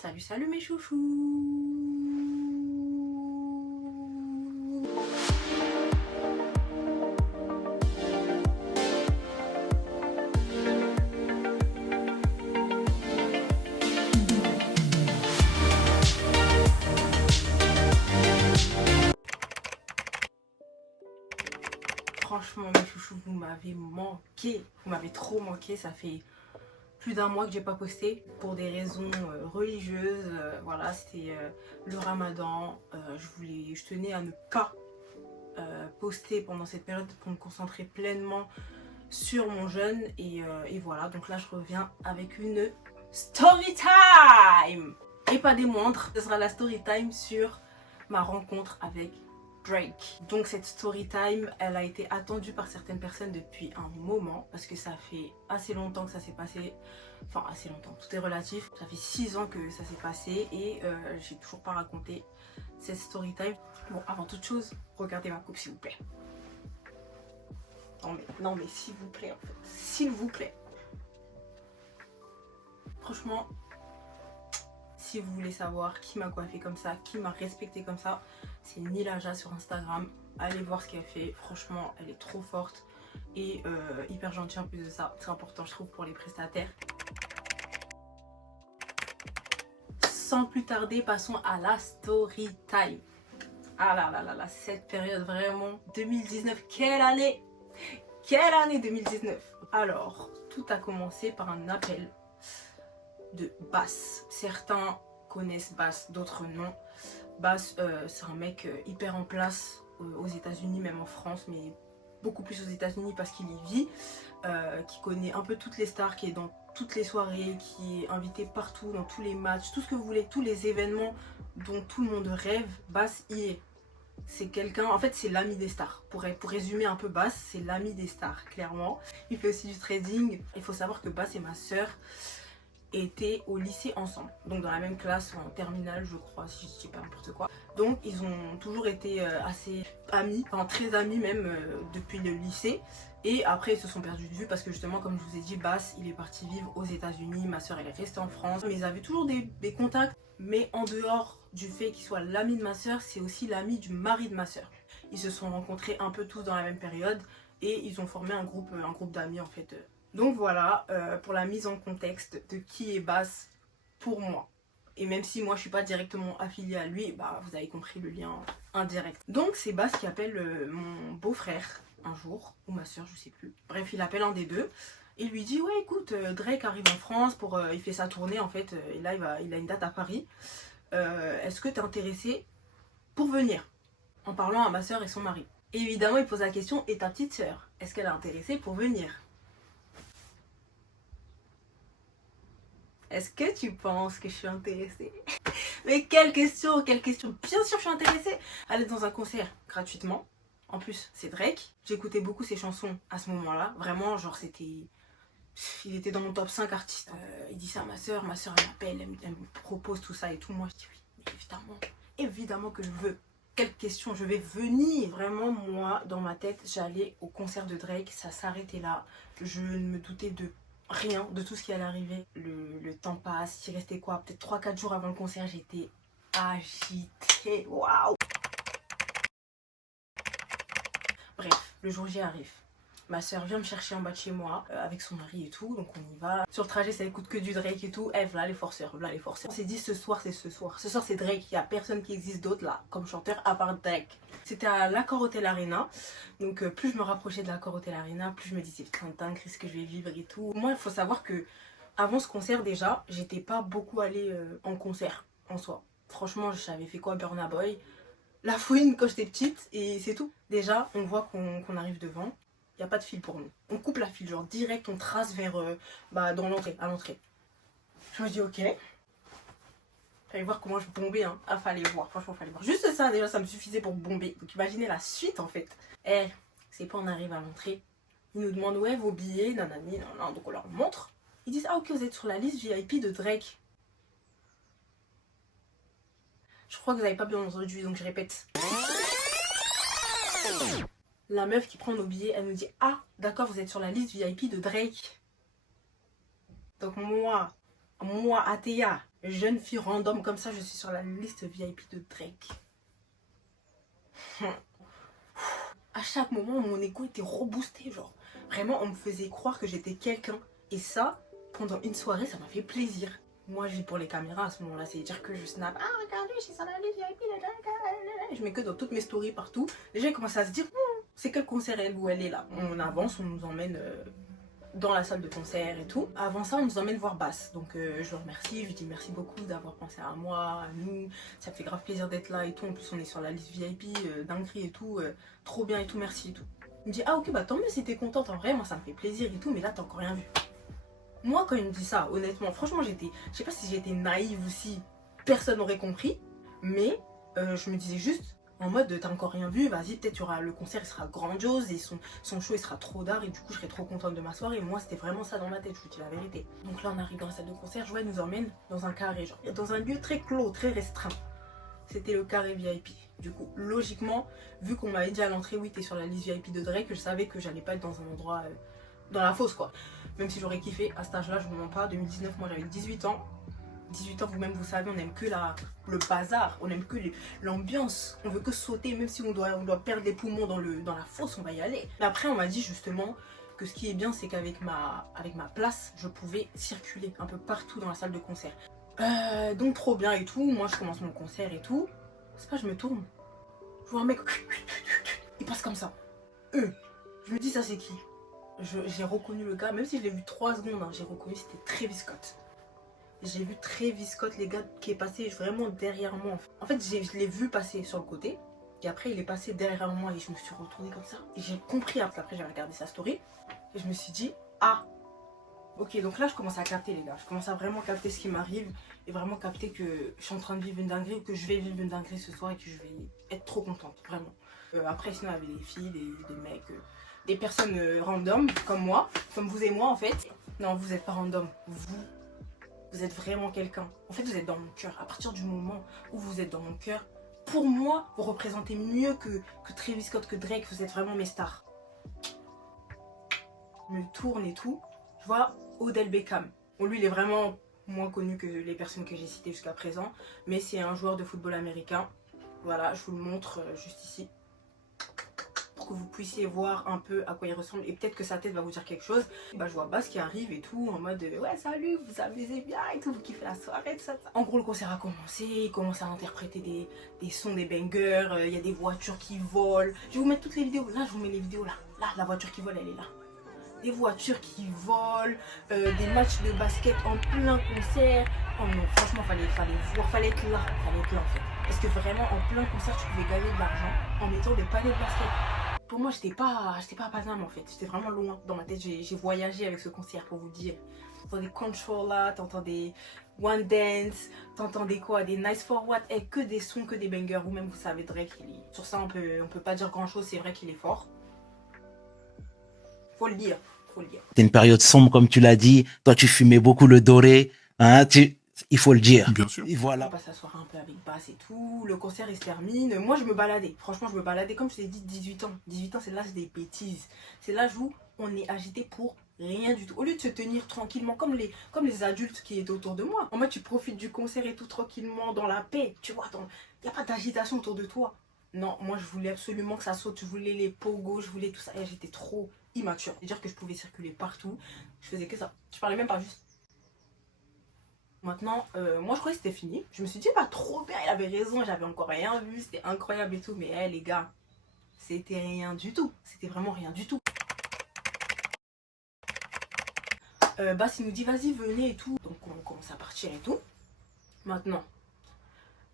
Salut, salut mes chouchous. Franchement mes chouchous, vous m'avez manqué. Vous m'avez trop manqué, ça fait plus d'un mois que j'ai pas posté pour des raisons religieuses. Voilà, c'était le ramadan. Je tenais à ne pas poster pendant cette période pour me concentrer pleinement sur mon jeûne. Et voilà, donc là je reviens avec une story time. Et pas des moindres, ce sera la story time sur ma rencontre avec Drake. Donc cette story time, elle a été attendue par certaines personnes depuis un moment parce que ça fait assez longtemps que ça s'est passé. Enfin assez longtemps, tout est relatif. Ça fait 6 ans que ça s'est passé et j'ai toujours pas raconté cette story time. Bon, avant toute chose, regardez ma coupe s'il vous plaît. Non mais s'il vous plaît en fait, s'il vous plaît. Franchement, si vous voulez savoir qui m'a coiffé comme ça, qui m'a respecté comme ça, c'est Nilaja sur Instagram. Allez voir ce qu'elle fait, franchement elle est trop forte et hyper gentille en plus de ça. C'est important je trouve pour les prestataires. Sans plus tarder, passons à la story time. Ah là, cette période vraiment, 2019, quelle année! Quelle année 2019! Alors, tout a commencé par un appel de Bass. Certains connaissent Bass, d'autres non. Bass, c'est un mec hyper en place aux États-Unis, même en France, mais beaucoup plus aux États-Unis parce qu'il y vit, qui connaît un peu toutes les stars, qui est dans toutes les soirées, qui est invité partout, dans tous les matchs, tout ce que vous voulez, tous les événements dont tout le monde rêve, Bass y est. C'est quelqu'un, en fait c'est l'ami des stars. Pour résumer un peu Bass, c'est l'ami des stars, clairement. Il fait aussi du trading. Il faut savoir que Bass et ma soeur étaient au lycée ensemble, donc dans la même classe en terminale je crois, si je dis pas n'importe quoi. Donc ils ont toujours été assez amis, enfin très amis même depuis le lycée. Et après ils se sont perdus de vue parce que justement comme je vous ai dit, Bass il est parti vivre aux États-Unis, ma soeur elle est restée en France. Mais ils avaient toujours des contacts, mais en dehors du fait qu'il soit l'ami de ma soeur, c'est aussi l'ami du mari de ma soeur. Ils se sont rencontrés un peu tous dans la même période et ils ont formé un groupe d'amis en fait. Donc voilà, pour la mise en contexte de qui est Bass pour moi. Et même si moi je suis pas directement affiliée à lui, bah vous avez compris le lien indirect. Donc c'est Bass qui appelle mon beau-frère un jour, ou ma soeur, je sais plus. Bref, il appelle un des deux. Et lui dit ouais écoute, Drake arrive en France pour il fait sa tournée en fait. Et là il a une date à Paris. Est-ce que t'es intéressée pour venir? En parlant à ma soeur et son mari. Et évidemment il pose la question, et ta petite soeur, est-ce qu'elle est intéressée pour venir? Est-ce que tu penses que je suis intéressée? Mais quelle question, quelle question! Bien sûr je suis intéressée. Aller dans un concert gratuitement. En plus c'est Drake. J'écoutais beaucoup ses chansons à ce moment-là. Vraiment genre c'était... Il était dans mon top 5 artistes. Il dit ça à ma soeur elle m'appelle, elle me propose tout ça et tout. Moi je dis oui, mais évidemment que je veux. Quelle question, je vais venir. Vraiment moi dans ma tête j'allais au concert de Drake, ça s'arrêtait là. Je ne me doutais de rien de tout ce qui allait arriver. Le temps passe, il restait quoi, peut-être 3-4 jours avant le concert, j'étais agitée, waouh. Bref, le jour J arrive. Ma soeur vient me chercher en bas de chez moi avec son mari et tout, donc on y va. Sur le trajet ça écoute que du Drake et tout. Voilà les forceurs, voilà les forceurs. On s'est dit ce soir c'est ce soir. Ce soir c'est Drake, il n'y a personne qui existe d'autre là comme chanteur à part Drake. C'était à l'Accor Hotel Arena. Donc plus je me rapprochais de l'Accor Hotel Arena, plus je me disais putain dingue, ce que je vais vivre et tout. Moi il faut savoir que avant ce concert déjà, j'étais pas beaucoup allée en concert en soi. Franchement j'avais fait quoi, Burna Boy, La Fouine quand j'étais petite et c'est tout. Déjà on voit qu'on arrive devant. Il n'y a pas de fil pour nous. On coupe la file, genre direct, on trace vers dans l'entrée, à l'entrée. Je me dis ok. Fallait voir comment je bombais, hein. Ah, fallait voir, franchement, fallait voir. Juste ça, déjà, ça me suffisait pour bomber. Donc imaginez la suite en fait. C'est pas on arrive à l'entrée. Ils nous demandent ouais, vos billets, nanani, nanana. Donc on leur montre. Ils disent ah ok, vous êtes sur la liste VIP de Drake. Je crois que vous n'avez pas bien entendu, donc je répète. La meuf qui prend nos billets, elle nous dit ah d'accord, vous êtes sur la liste VIP de Drake. Donc moi, Moi, Athéa, jeune fille random comme ça, je suis sur la liste VIP de Drake. À chaque moment, mon ego était reboosté, genre. Vraiment, on me faisait croire que j'étais quelqu'un. Et ça, pendant une soirée, ça m'a fait plaisir. Moi, je vis pour les caméras à ce moment-là. C'est dire que je snap. Ah, regardez, je suis sur la liste VIP de Drake. Je mets que dans toutes mes stories partout. Les gens commencent à se dire, c'est quel concert elle où elle est là. On avance, on nous emmène dans la salle de concert et tout. Avant ça, on nous emmène voir Bass. Donc je le remercie, je lui dis merci beaucoup d'avoir pensé à moi, à nous. Ça me fait grave plaisir d'être là et tout. En plus, on est sur la liste VIP, dinguerie et tout. Trop bien et tout, merci et tout. Il me dit, ah ok, bah tant mieux si t'es contente. En vrai, moi ça me fait plaisir et tout, mais là t'as encore rien vu. Moi, quand il me dit ça, honnêtement, franchement, j'étais, je sais pas si j'étais naïve ou si personne n'aurait compris, mais je me disais juste, en mode, t'as encore rien vu, vas-y, peut-être le concert il sera grandiose et son show il sera trop d'art et du coup je serai trop contente de ma soirée. Et moi c'était vraiment ça dans ma tête, je vous dis la vérité. Donc là on arrive dans la salle de concert, je vois, elle nous emmène dans un carré, genre dans un lieu très clos, très restreint. C'était le carré VIP. Du coup, logiquement, vu qu'on m'avait dit à l'entrée, oui, t'es sur la liste VIP de Drake, je savais que j'allais pas être dans un endroit, dans la fosse quoi. Même si j'aurais kiffé, à cet âge-là, je vous mens pas, 2019, moi j'avais 18 ans. 18 ans, vous-même, vous savez, on n'aime que le bazar, on n'aime que l'ambiance, on veut que sauter, même si on doit perdre les poumons dans la fosse, on va y aller. Mais après, on m'a dit justement que ce qui est bien, c'est qu'avec ma place, je pouvais circuler un peu partout dans la salle de concert. Donc trop bien et tout, moi je commence mon concert et tout. C'est pas, je me tourne, je vois un mec, il passe comme ça. Je me dis, ça c'est qui? J'ai reconnu le gars, même si je l'ai vu 3 secondes, hein, j'ai reconnu, c'était Travis Scott. J'ai vu Travis Scott, les gars, qui est passé vraiment derrière moi. En fait, je l'ai vu passer sur le côté. Et après, il est passé derrière moi et je me suis retournée comme ça. Et j'ai compris, après j'ai regardé sa story. Et je me suis dit, ah, ok, donc là, je commence à capter, les gars. Je commence à vraiment capter ce qui m'arrive. Et vraiment capter que je suis en train de vivre une dinguerie ou que je vais vivre une dinguerie ce soir et que je vais être trop contente, vraiment. Après, sinon, il y avait des filles, des mecs, des personnes random, comme moi, comme vous et moi, en fait. Non, vous n'êtes pas random. Vous êtes vraiment quelqu'un. En fait, vous êtes dans mon cœur. À partir du moment où vous êtes dans mon cœur, pour moi, vous représentez mieux que Travis Scott, que Drake. Vous êtes vraiment mes stars. Je me tourne et tout. Je vois Odell Beckham. Bon, lui, il est vraiment moins connu que les personnes que j'ai citées jusqu'à présent. Mais c'est un joueur de football américain. Voilà, je vous le montre juste ici. Pour que vous puissiez voir un peu à quoi il ressemble et peut-être que sa tête va vous dire quelque chose. Bah, je vois Bass qui arrive et tout en mode ouais salut, vous amusez bien et tout, vous kiffez la soirée, tout ça. En gros le concert a commencé, il commence à interpréter des sons, des bangers, il y a des voitures qui volent. Je vais vous mettre toutes les vidéos, là je vous mets les vidéos là, la voiture qui vole elle est là. Des voitures qui volent, des matchs de basket en plein concert. Oh non, franchement fallait voir, fallait être là en fait. Parce que vraiment en plein concert tu pouvais gagner de l'argent en mettant des paniers de basket. Pour moi, j'étais pas à Paname en fait, j'étais vraiment loin dans ma tête, j'ai voyagé avec ce concert pour vous dire. T'entends des Controlla, t'entends des One Dance, t'entends des quoi, des Nice for What, et que des sons, que des bangers, ou même vous savez Drake, sur ça on peut pas dire grand chose, c'est vrai qu'il est fort. Faut le dire, faut le dire. C'était une période sombre comme tu l'as dit, toi tu fumais beaucoup le doré, hein, il faut le dire. Bien sûr. Et voilà. On passe la soirée un peu avec Bass et tout, le concert il se termine. Moi je me baladais, franchement je me baladais comme je t'ai dit, 18 ans. 18 ans c'est l'âge des bêtises. C'est l'âge où on est agité pour rien du tout. Au lieu de se tenir tranquillement comme les adultes qui étaient autour de moi. En mode tu profites du concert et tout tranquillement dans la paix. Tu vois, il n'y a pas d'agitation autour de toi. Non, moi je voulais absolument que ça saute, je voulais les pogos, je voulais tout ça. Et j'étais trop immature. C'est-à-dire que je pouvais circuler partout. Je faisais que ça. Je parlais même pas juste. Maintenant, moi je croyais que c'était fini. Je me suis dit, bah trop bien, il avait raison, j'avais encore rien vu, c'était incroyable et tout. Mais les gars, c'était rien du tout. C'était vraiment rien du tout. Bass il nous dit, vas-y, venez et tout. Donc on commence à partir et tout. Maintenant,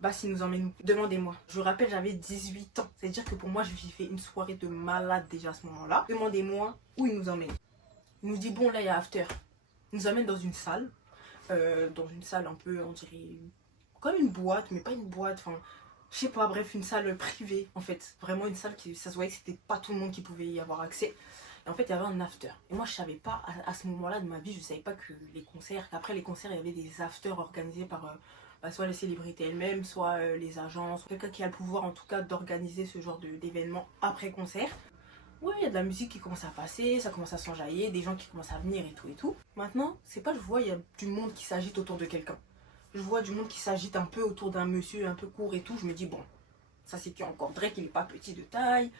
Bass il nous emmène, demandez-moi. Je vous rappelle, j'avais 18 ans. C'est-à-dire que pour moi, je vivais une soirée de malade déjà à ce moment-là. Demandez-moi où il nous emmène. Il nous dit, bon là, il y a after. Il nous emmène dans une salle. Un peu, on dirait, comme une boîte, mais pas une boîte, enfin, je sais pas, bref, une salle privée, en fait. Vraiment une salle qui, ça se voyait que c'était pas tout le monde qui pouvait y avoir accès. Et en fait, il y avait un after. Et moi, je savais pas, à ce moment-là de ma vie, je savais pas que les concerts, qu'après les concerts, il y avait des afters organisés par soit les célébrités elles-mêmes, soit les agences, quelqu'un qui a le pouvoir, en tout cas, d'organiser ce genre d'événement après concert. Ouais, il y a de la musique qui commence à passer, ça commence à s'enjailler, des gens qui commencent à venir et tout et tout. Maintenant, c'est pas je vois, il y a du monde qui s'agite autour de quelqu'un. Je vois du monde qui s'agite un peu autour d'un monsieur un peu court et tout. Je me dis, bon, ça c'est qui encore? Drake, il est pas petit de taille.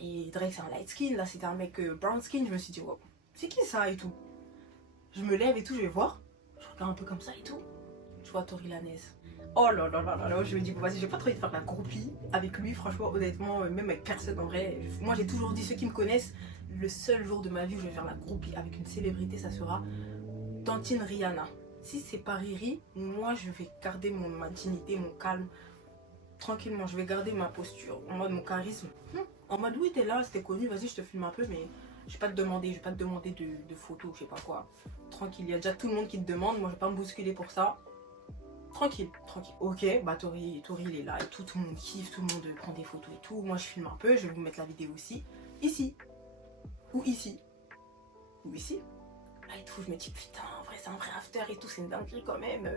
Et Drake, c'est un light skin. Là, c'était un mec brown skin. Je me suis dit, wow, c'est qui ça et tout? Je me lève et tout, je vais voir. Je regarde un peu comme ça et tout. Je vois Tory Lanez. Oh là là là là là, je me dis, bon, vas-y, j'ai pas trop envie de faire la groupie avec lui, franchement, honnêtement, même avec personne en vrai. Moi, j'ai toujours dit, ceux qui me connaissent, le seul jour de ma vie où je vais faire la groupie avec une célébrité, ça sera Tantine Rihanna. Si c'est pas Riri, moi, je vais garder ma dignité, mon calme, tranquillement. Je vais garder ma posture, en mode mon charisme. En mode, oui, t'es là, c'était connu, vas-y, je te filme un peu, mais je vais pas te demander, de photos, je sais pas quoi. Tranquille, il y a déjà tout le monde qui te demande, moi, je vais pas me bousculer pour ça. Tranquille, tranquille. Ok, bah Tori il est là et tout le monde kiffe, tout le monde prend des photos et tout. Moi je filme un peu, je vais vous mettre la vidéo aussi. Ici. Ou ici. Ou ici. Là et tout, je me dis putain, en vrai c'est un vrai after et tout, c'est une dinguerie quand même.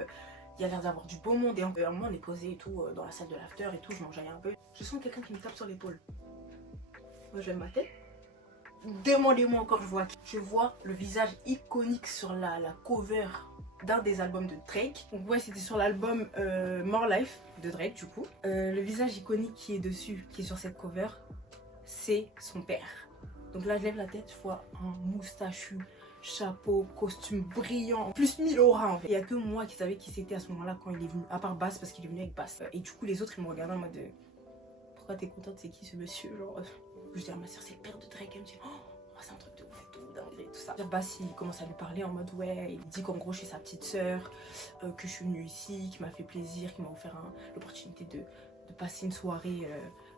Il y a l'air d'avoir du beau monde et à un moment on est posé et tout dans la salle de l'after et tout, je m'enjaille un peu. Je sens quelqu'un qui me tape sur l'épaule. Moi je lève ma tête. Demandez-moi encore, je vois le visage iconique sur la cover d'un des albums de Drake. Donc ouais, c'était sur l'album More Life de Drake du coup. Le visage iconique qui est dessus, qui est sur cette cover, c'est son père. Donc là je lève la tête, je vois un moustachu, chapeau, costume brillant, plus 1000 aura en fait. Il n'y a que moi qui savais qui c'était à ce moment là quand il est venu, à part Bass parce qu'il est venu avec Bass. Et du coup les autres ils me regardaient en mode pourquoi t'es contente, c'est qui ce monsieur genre. Je dis à ma soeur c'est le père de Drake, elle me dit oh c'est un truc de ouf et tout, dingue et tout ça. Bass il commence à lui parler en mode ouais, il dit qu'en gros je suis sa petite soeur, que je suis venue ici, qui m'a fait plaisir, qui m'a offert l'opportunité de passer une soirée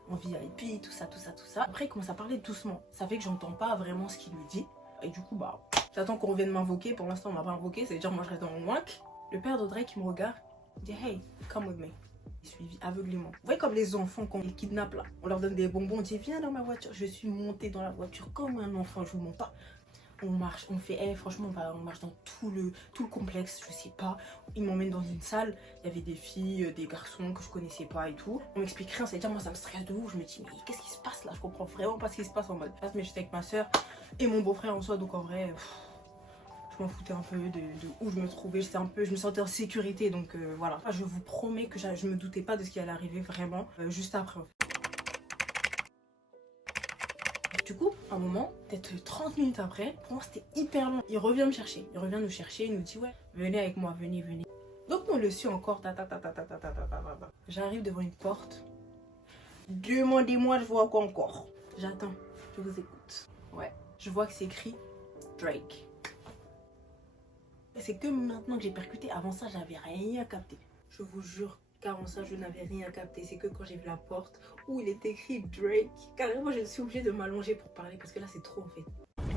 en VIP, tout ça, tout ça, tout ça. Après il commence à parler doucement, ça fait que j'entends pas vraiment ce qu'il lui dit. Et du coup bah j'attends qu'on revienne m'invoquer, pour l'instant on m'a pas invoqué, ça veut dire moi je reste dans mon wank. Le père de Drake il me regarde, il dit hey, come with me. Suivi aveuglément. Vous voyez comme les enfants quand on les kidnappe là, on leur donne des bonbons, on dit viens dans ma voiture. Je suis montée dans la voiture comme un enfant, je vous mens pas. On marche, on fait, franchement on marche dans tout le complexe, je sais pas. Ils m'emmènent dans une salle, il y avait des filles, des garçons que je connaissais pas et tout. On m'explique rien, c'est-à-dire moi ça me stresse de ouf. Je me dis mais qu'est-ce qui se passe là, je comprends vraiment pas ce qui se passe en mode. Mais j'étais avec ma soeur et mon beau-frère en soi, donc en vrai je m'en foutais un peu de où je me trouvais, je me sentais en sécurité, donc voilà. Je vous promets que je me doutais pas de ce qui allait arriver vraiment juste après. Du coup, à un moment, peut-être 30 minutes après, pour moi c'était hyper long. Il revient me chercher, il revient nous chercher, il nous dit ouais, venez avec moi, venez, venez. Donc on le suit encore, J'arrive devant une porte. Demandez-moi, je vois quoi encore. J'attends, je vous écoute. Ouais, je vois que c'est écrit Drake. C'est que maintenant que j'ai percuté, avant ça j'avais rien capté. Je vous jure qu'avant ça je n'avais rien capté. C'est que quand j'ai vu la porte où il est écrit Drake, carrément je suis obligée de m'allonger pour parler parce que là c'est trop en fait.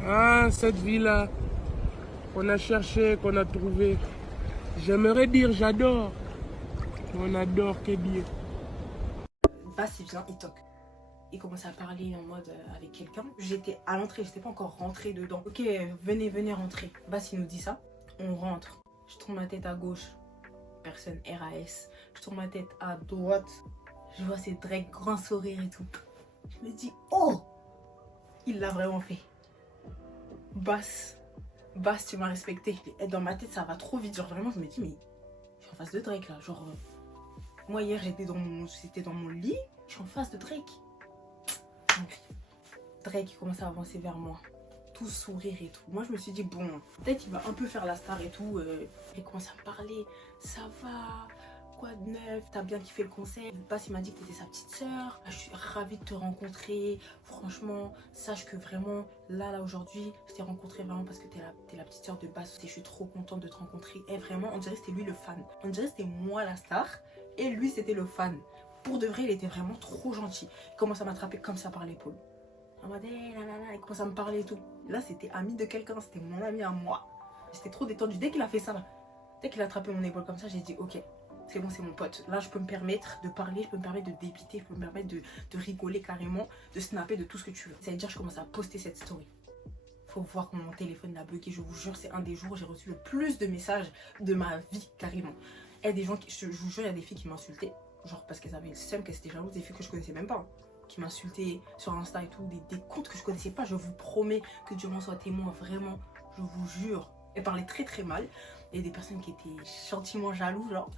Ah, cette vie-là qu'on a cherché, qu'on a trouvé. J'aimerais dire j'adore. On adore que dire. Bass il vient, il toque. Il commence à parler en mode avec quelqu'un. J'étais à l'entrée, j'étais pas encore rentrée dedans. Ok, venez, venez rentrer. Bass il nous dit ça. On rentre. Je tourne ma tête à gauche. Personne, RAS. Je tourne ma tête à droite. Je vois ces Drake, grand sourire et tout. Je me dis, oh, il l'a vraiment fait. Bass, tu m'as respecté. Et dans ma tête, ça va trop vite. Genre vraiment, je me dis, mais je suis en face de Drake là. Genre, moi hier, j'étais dans mon lit. Je suis en face de Drake. Donc, Drake, il commence à avancer vers moi. Tout sourire et tout. Moi je me suis dit bon, peut-être il va un peu faire la star et tout. Il commence à me parler, ça va, quoi de neuf, t'as bien kiffé le concert. Bass il m'a dit que t'étais sa petite soeur. Je suis ravie de te rencontrer. Franchement, sache que vraiment là aujourd'hui, je t'ai rencontré vraiment parce que t'es la petite soeur de Bass. Je suis trop contente de te rencontrer. Et vraiment, on dirait que c'était lui le fan. On dirait que c'était moi la star et lui c'était le fan. Pour de vrai, il était vraiment trop gentil. Il commence à m'attraper comme ça par l'épaule. En mode, il commence à me parler et tout. Là, c'était ami de quelqu'un, c'était mon ami à moi. J'étais trop détendue. Dès qu'il a fait ça, là, dès qu'il a attrapé mon épaule comme ça, j'ai dit, ok, c'est bon, c'est mon pote. Là, je peux me permettre de parler, je peux me permettre de débiter, je peux me permettre de rigoler carrément, de snapper, de tout ce que tu veux. Ça veut dire que je commence à poster cette story. Faut voir comment mon téléphone l'a bloqué. Je vous jure, c'est un des jours où j'ai reçu le plus de messages de ma vie, carrément. Il y a des gens qui, je vous jure, il y a des filles qui m'insultaient. Genre parce qu'elles avaient le seum, qu'elles étaient jalouses, des filles que je connaissais même pas. qui m'insultaient sur Insta et tout, des comptes que je connaissais pas. Je vous promets que Dieu m'en soit témoin, vraiment, je vous jure. Elle parlait très très mal. Il y a des personnes qui étaient gentiment jaloux, genre.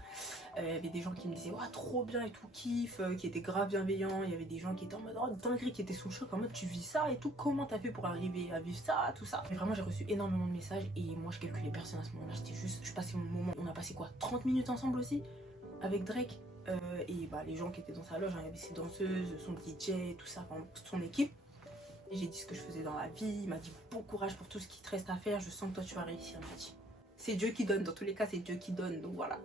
Il y avait des gens qui me disaient ouais, trop bien et tout, kiff, qui étaient grave bienveillants. Il y avait des gens qui étaient en mode oh, dinguerie, qui étaient sous le choc, en mode tu vis ça et tout, comment t'as fait pour arriver à vivre ça, tout ça. Mais vraiment, j'ai reçu énormément de messages et moi je calculais personne à ce moment-là. J'étais juste, je passais mon moment. On a passé quoi, 30 minutes ensemble aussi avec Drake. Et bah, les gens qui étaient dans sa loge, hein, il y avait ses danseuses, son DJ, tout ça, enfin, son équipe. Et j'ai dit ce que je faisais dans la vie. Il m'a dit bon courage pour tout ce qui te reste à faire. Je sens que toi tu vas réussir. Il m'a dit c'est Dieu qui donne. Dans tous les cas, c'est Dieu qui donne. Donc voilà.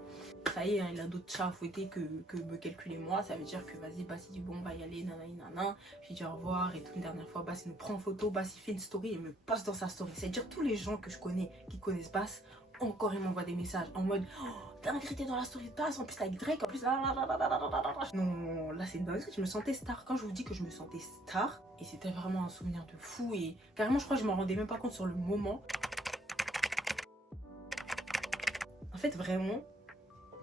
Ça y est, hein, il a d'autres chats à fouetter que me calculer moi. Ça veut dire que vas-y, Bassi dit bon, on va y aller, nanani, nanan. J'ai dit au revoir et tout. Une dernière fois, Bassi nous prend en photo. Bassi fait une story et me poste dans sa story. C'est-à-dire tous les gens que je connais qui connaissent Bass, encore ils m'envoient des messages en mode oh, t'as invité dans la story de Bass, en plus avec Drake, en plus non, là c'est une dingue, je me sentais star. Quand je vous dis que je me sentais star, et c'était vraiment un souvenir de fou, et carrément je crois que je m'en rendais même pas compte sur le moment. En fait vraiment,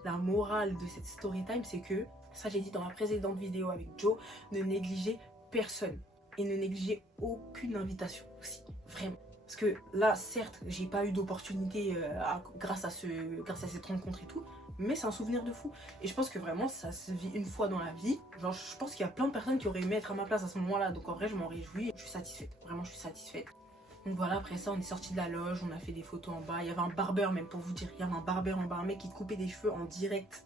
la morale de cette story time c'est que, ça j'ai dit dans la précédente vidéo avec Joe, ne négligez personne et ne négligez aucune invitation aussi, vraiment. Parce que là, certes, j'ai pas eu d'opportunité grâce à cette rencontre et tout, mais c'est un souvenir de fou. Et je pense que vraiment, ça se vit une fois dans la vie. Genre, je pense qu'il y a plein de personnes qui auraient aimé être à ma place à ce moment-là. Donc en vrai, je m'en réjouis. Je suis satisfaite. Vraiment, je suis satisfaite. Donc voilà, après ça, on est sorti de la loge, on a fait des photos en bas. Il y avait un barbeur même, pour vous dire. Il y avait un barbeur en bas, un mec qui coupait des cheveux en direct.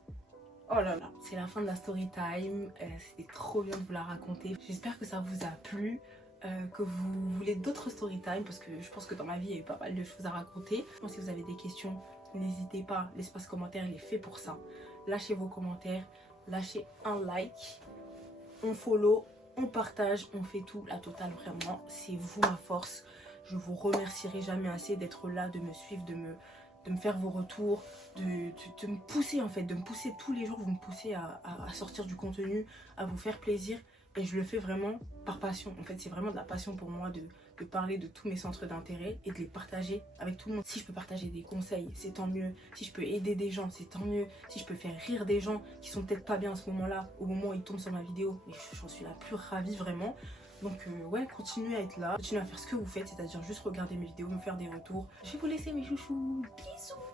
Oh là là, c'est la fin de la story time. C'était trop bien de vous la raconter. J'espère que ça vous a plu. Que vous voulez d'autres story time parce que je pense que dans ma vie il y a eu pas mal de choses à raconter. Si vous avez des questions, n'hésitez pas, l'espace commentaire il est fait pour ça. Lâchez vos commentaires, lâchez un like, on follow, on partage, on fait tout, la totale vraiment, c'est vous ma force. Je vous remercierai jamais assez d'être là, de me suivre, de me faire vos retours, de me pousser en fait, de me pousser tous les jours, vous me poussez à sortir du contenu, à vous faire plaisir. Et je le fais vraiment par passion. En fait, c'est vraiment de la passion pour moi de parler de tous mes centres d'intérêt et de les partager avec tout le monde. Si je peux partager des conseils, c'est tant mieux. Si je peux aider des gens, c'est tant mieux. Si je peux faire rire des gens qui sont peut-être pas bien à ce moment-là, au moment où ils tombent sur ma vidéo, mais j'en suis la plus ravie vraiment. Donc ouais, continuez à être là, continuez à faire ce que vous faites, c'est-à-dire juste regarder mes vidéos, me faire des retours. Je vais vous laisser mes chouchous. Bisous.